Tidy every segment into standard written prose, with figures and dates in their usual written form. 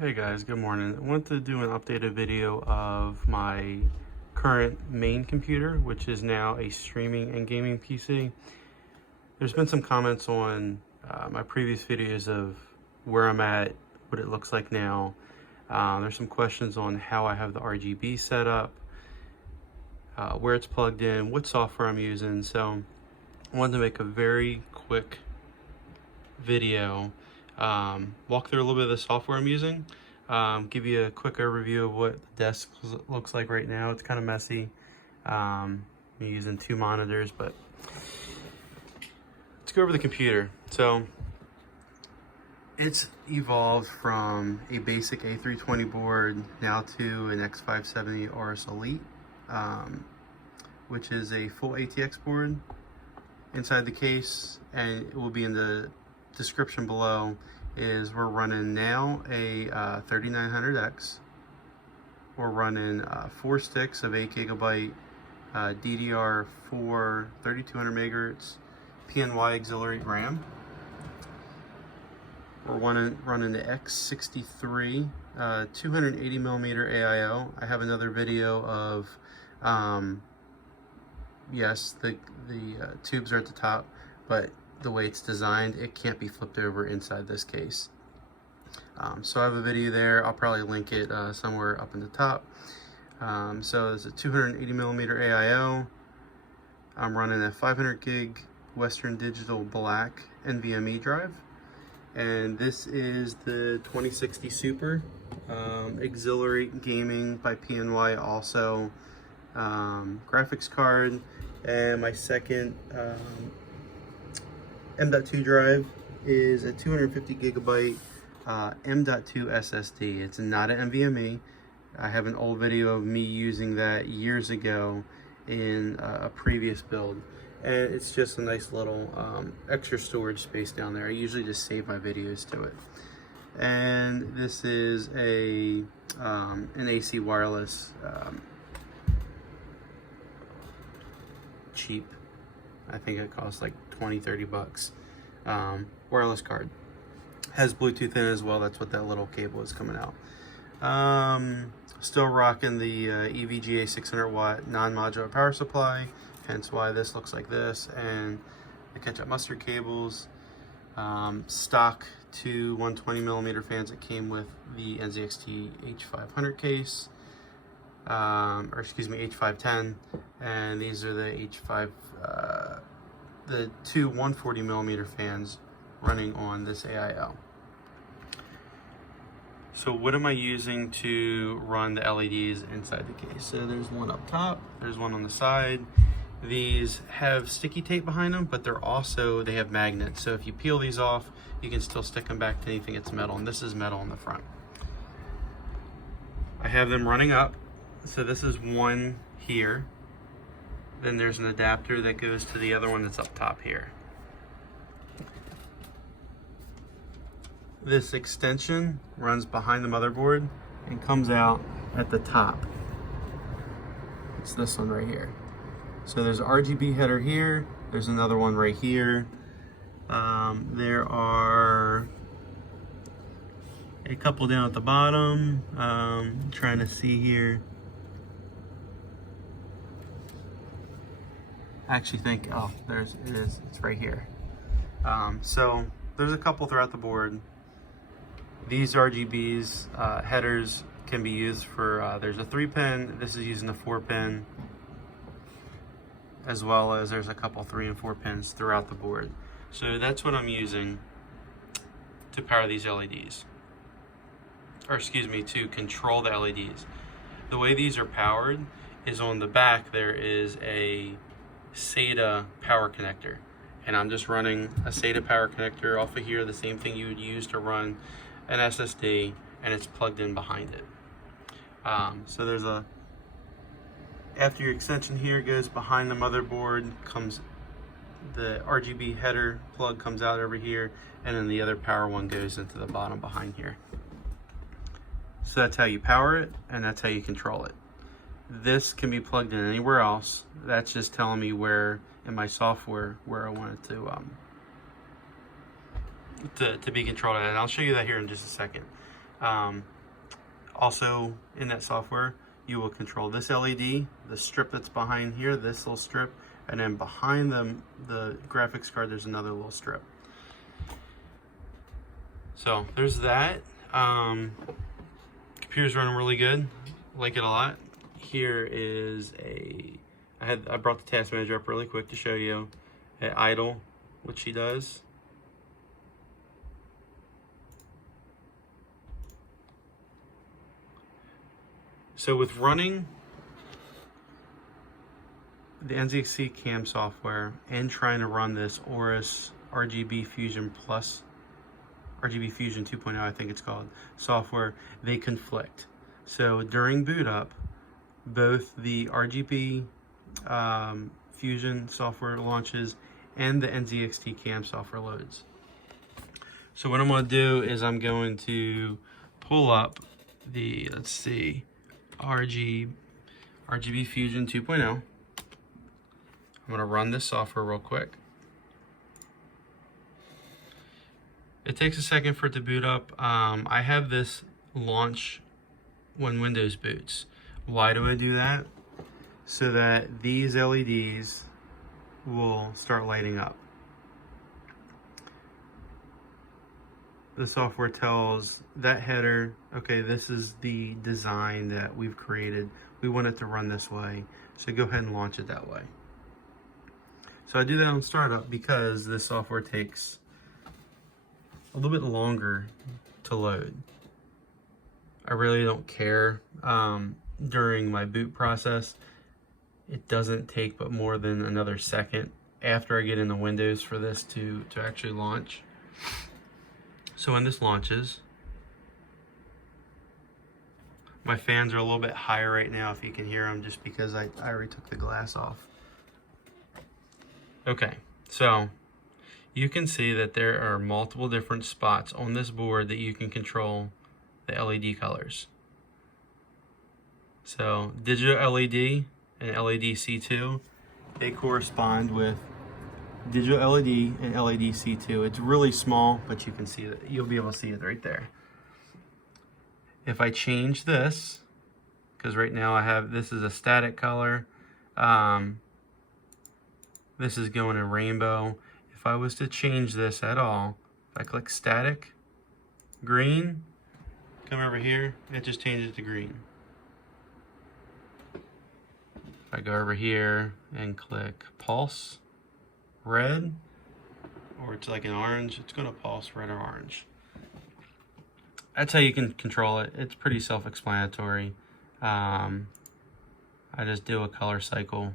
Hey guys, good morning. I want to do an updated video of my current main computer, which is now a streaming and gaming PC. There's been some comments on my previous videos of where I'm at, what it looks like now. There's some questions on how I have the RGB set up, where it's plugged in, what software I'm using. So I wanted to make a very quick video, walk through a little bit of the software I'm using, give you a quick overview of what the desk looks like right now. It's kind of messy. I'm using two monitors, but let's go over the computer. So it's evolved from a basic A320 board now to an X570 RS Elite, which is a full ATX board inside the case, and it will be in the description below. Is we're running now a 3900X. We're running 4 sticks of 8 gigabyte DDR4 3200 megahertz PNY auxiliary RAM. We're running the X63 280 millimeter AIO. I have another video of yes, the tubes are at the top, but the way it's designed, it can't be flipped over inside this case. So I have a video there. I'll probably link it somewhere up in the top. So it's a 280 millimeter AIO. I'm running a 500 gig Western Digital Black NVMe drive. And this is the 2060 Super auxiliary gaming by PNY, also graphics card. And my second M.2 drive is a 250 gigabyte M.2 SSD. It's not an NVMe. I have an old video of me using that years ago in a previous build, and it's just a nice little extra storage space down there. I usually just save my videos to it. And this is a an AC wireless, cheap. I think it costs like 20-30 bucks. Wireless card. Has Bluetooth in it as well. That's what that little cable is coming out. Still rocking the EVGA 600 watt non-modular power supply, hence why this looks like this. And the ketchup mustard cables. Stock two 120 millimeter fans that came with the NZXT H500 case. Or excuse me, H510, and these are the H5, the two 140 millimeter fans running on this AIO. So what am I using to run the LEDs inside the case? So there's one up top, there's one on the side. These have sticky tape behind them, but they have magnets. So if you peel these off, you can still stick them back to anything that's metal, and this is metal on the front. I have them running up. So this is one here. Then there's an adapter that goes to the other one that's up top here. This extension runs behind the motherboard and comes out at the top. It's this one right here. So there's an RGB header here. There's another one right here. There are a couple down at the bottom. Trying to see here. I actually think, oh, it is, it's right here. So there's a couple throughout the board. These RGBs, headers can be used for, there's a 3-pin, this is using a 4-pin, as well as there's a couple 3 and 4 pins throughout the board. So that's what I'm using to power these LEDs. Or excuse me, to control the LEDs. The way these are powered is on the back there is a SATA power connector, and I'm just running a SATA power connector off of here, the same thing you would use to run an SSD, and it's plugged in behind it. So there's after your extension here goes behind the motherboard, comes the RGB header plug comes out over here, and then the other power one goes into the bottom behind here. So that's how you power it, and that's how you control it. This can be plugged in anywhere else. That's just telling me where in my software where I want it to be controlled at. And I'll show you that here in just a second. Also in that software, you will control this LED, the strip that's behind here, this little strip, and then behind the graphics card, there's another little strip. So there's that. Computer's running really good, like it a lot. Here is I brought the task manager up really quick to show you at idle what she does. So with running the NZXT cam software and trying to run this Aorus RGB Fusion Plus, RGB Fusion 2.0 I think it's called, software, they conflict. So during boot up, both the RGB Fusion software launches and the NZXT cam software loads. So what I'm going to do is I'm going to pull up the, let's see, RGB Fusion 2.0. I'm going to run this software real quick. It takes a second for it to boot up. I have this launch when Windows boots. Why do I do that? So that these LEDs will start lighting up. The software tells that header, okay, this is the design that we've created. We want it to run this way, so go ahead and launch it that way. So I do that on startup because this software takes a little bit longer to load. I really don't care. During my boot process, it doesn't take but more than another second after I get into Windows for this to actually launch. So when this launches, my fans are a little bit higher right now if you can hear them, just because I already took the glass off. Okay, so you can see that there are multiple different spots on this board that you can control the LED colors. So digital LED and LED C2, they correspond with digital LED and LED C2. It's really small, but you can see that. You'll be able to see it right there. If I change this, because right now I have, this is a static color. This is going in rainbow. If I was to change this at all, if I click static, green, come over here, it just changes to green. If I go over here and click pulse, red, or it's like an orange, it's going to pulse red or orange. That's how you can control it. It's pretty self-explanatory. I just do a color cycle.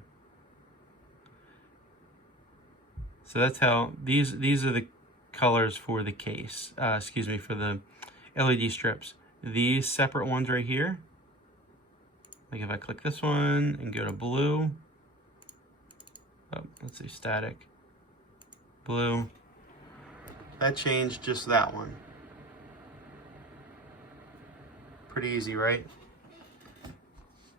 So that's how these are the colors for the case. Excuse me, for the LED strips. These separate ones right here. Like if I click this one and go to blue. Oh, let's see, static. Blue. That changed just that one. Pretty easy, right?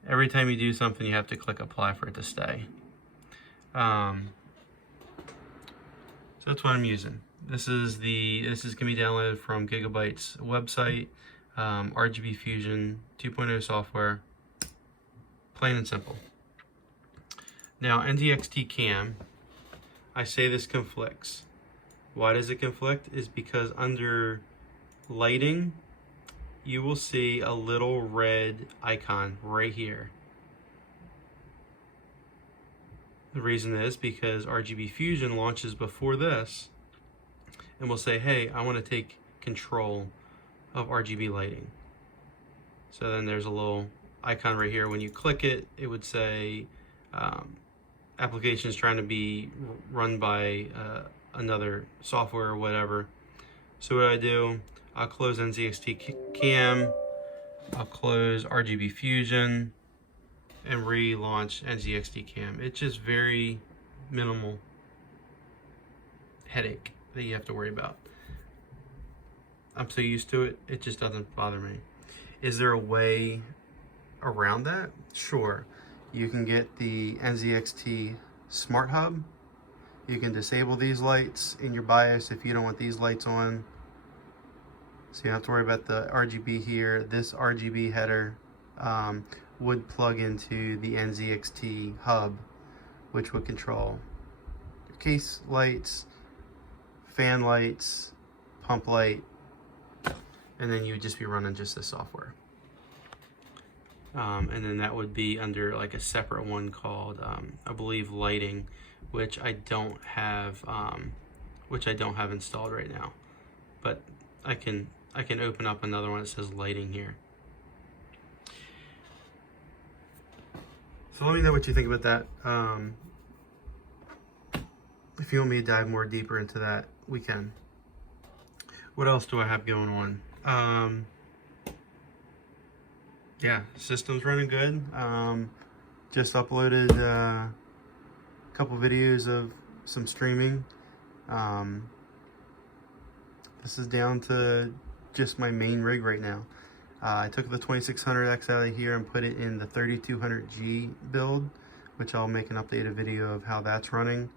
Every time you do something, you have to click apply for it to stay. So that's what I'm using. This is gonna be downloaded from Gigabyte's website. RGB Fusion 2.0 software. Plain and simple. Now, NZXT cam, I say this conflicts. Why does it conflict? Is because under lighting, you will see a little red icon right here. The reason is because RGB Fusion launches before this and will say, hey, I want to take control of RGB lighting. So then there's a little icon right here. When you click it, it would say application is trying to be run by another software or whatever. So what I do, I'll close NZXT cam, I'll close RGB Fusion, and relaunch NZXT cam. It's just very minimal headache that you have to worry about. I'm so used to it, it just doesn't bother me. Is there a way around that? Sure. You can get the NZXT Smart Hub. You can disable these lights in your BIOS if you don't want these lights on. So you don't have to worry about the RGB here. This RGB header would plug into the NZXT hub, which would control your case lights, fan lights, pump light, and then you would just be running just the software. And then that would be under like a separate one called, I believe, lighting, which I don't have installed right now. But I can open up another one that says lighting here. So let me know what you think about that. If you want me to dive more deeper into that, we can. What else do I have going on? Yeah, system's running good. Just uploaded a couple videos of some streaming. This is down to just my main rig right now. I took the 2600X out of here and put it in the 3200G build, which I'll make an updated video of how that's running.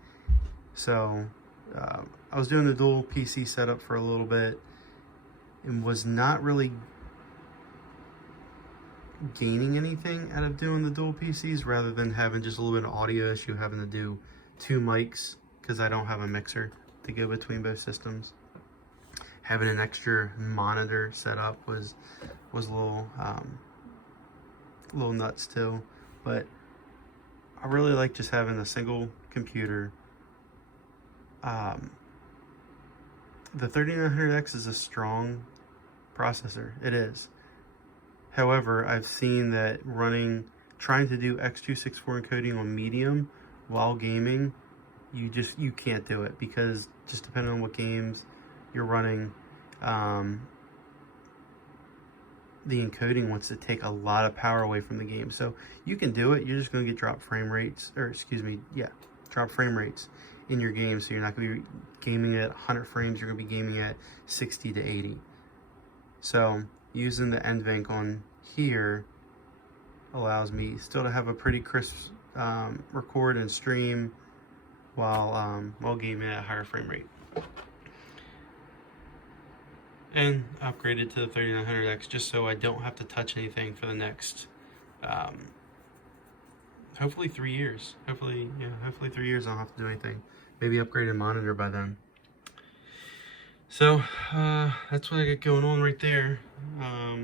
So I was doing the dual PC setup for a little bit and was not really gaining anything out of doing the dual PCs, rather than having just a little bit of audio issue, having to do 2 mics because I don't have a mixer to go between both systems. Having an extra monitor set up was a little nuts too, but I really like just having a single computer. The 3900X is a strong processor, it is. However, I've seen that trying to do X264 encoding on medium while gaming, you can't do it, because just depending on what games you're running, the encoding wants to take a lot of power away from the game. So you can do it, you're just going to get drop frame rates, drop frame rates in your game. So you're not going to be gaming at 100 frames, you're going to be gaming at 60 to 80. So using the NVENC on here allows me still to have a pretty crisp record and stream while gaming at a higher frame rate. And upgraded to the 3900X just so I don't have to touch anything for the next hopefully 3 years. Hopefully 3 years I don't have to do anything. Maybe upgrade a monitor by then. So that's what I got going on right there. I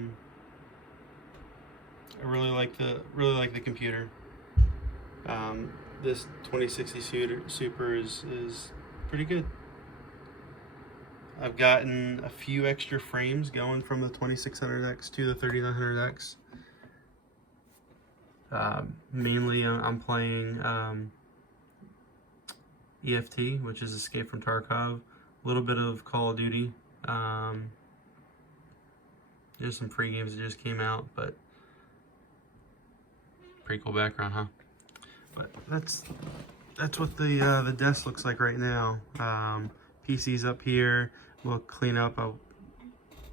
really like the computer. This 2060 Super is pretty good. I've gotten a few extra frames going from the 2600X to the 3900X. Mainly I'm playing EFT, which is Escape from Tarkov. A little bit of Call of Duty. There's some free games that just came out, but pretty cool background, huh? But that's what the desk looks like right now. PC's up here. We'll clean up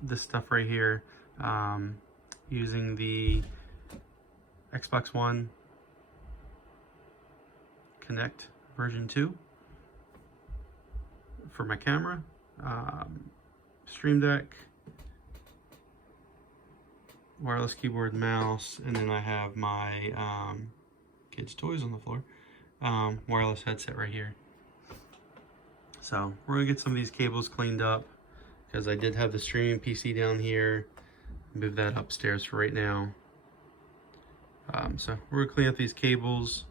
this stuff right here using the Xbox One Connect version 2 for my camera, Stream Deck, wireless keyboard, mouse, and then I have my kids' toys on the floor, wireless headset right here. So we're gonna get some of these cables cleaned up, because I did have the streaming PC down here. Move that upstairs for right now. So we're gonna clean up these cables.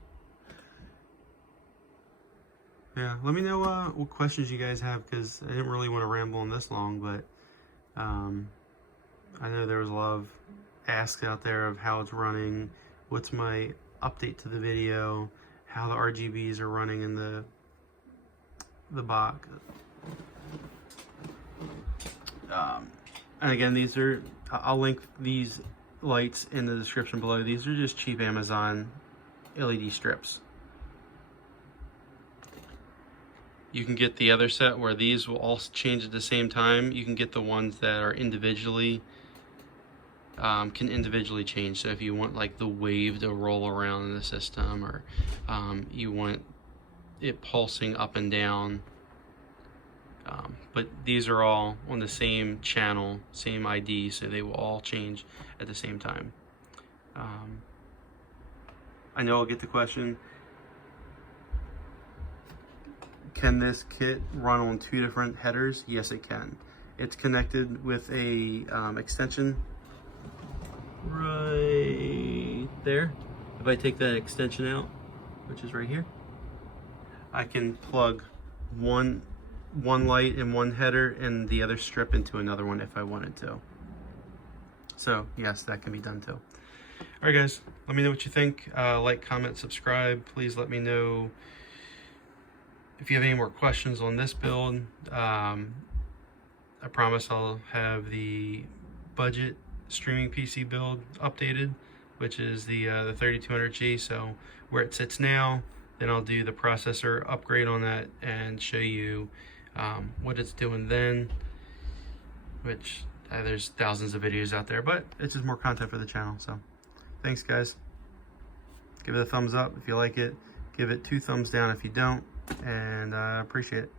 Yeah, let me know what questions you guys have, because I didn't really want to ramble on this long, but I know there was a lot of asks out there of how it's running, what's my update to the video, how the RGBs are running in the box. And again, I'll link these lights in the description below. These are just cheap Amazon LED strips. You can get the other set where these will all change at the same time. You can get the ones that are individually, can individually change. So if you want like the wave to roll around in the system, or you want it pulsing up and down, But these are all on the same channel, same ID, so they will all change at the same time. I know I'll get the question, can this kit run on 2 different headers? Yes, it can. It's connected with a extension right there. If I take that extension out, which is right here, I can plug one light in one header and the other strip into another one if I wanted to. So yes, that can be done too. All right, guys, let me know what you think. Like, comment, subscribe. Please let me know if you have any more questions on this build. I promise I'll have the budget streaming PC build updated, which is the 3200G. So where it sits now, then I'll do the processor upgrade on that and show you what it's doing then, which there's thousands of videos out there, but it's just more content for the channel. So thanks, guys. Give it a thumbs up if you like it. Give it 2 thumbs down if you don't, and I appreciate it.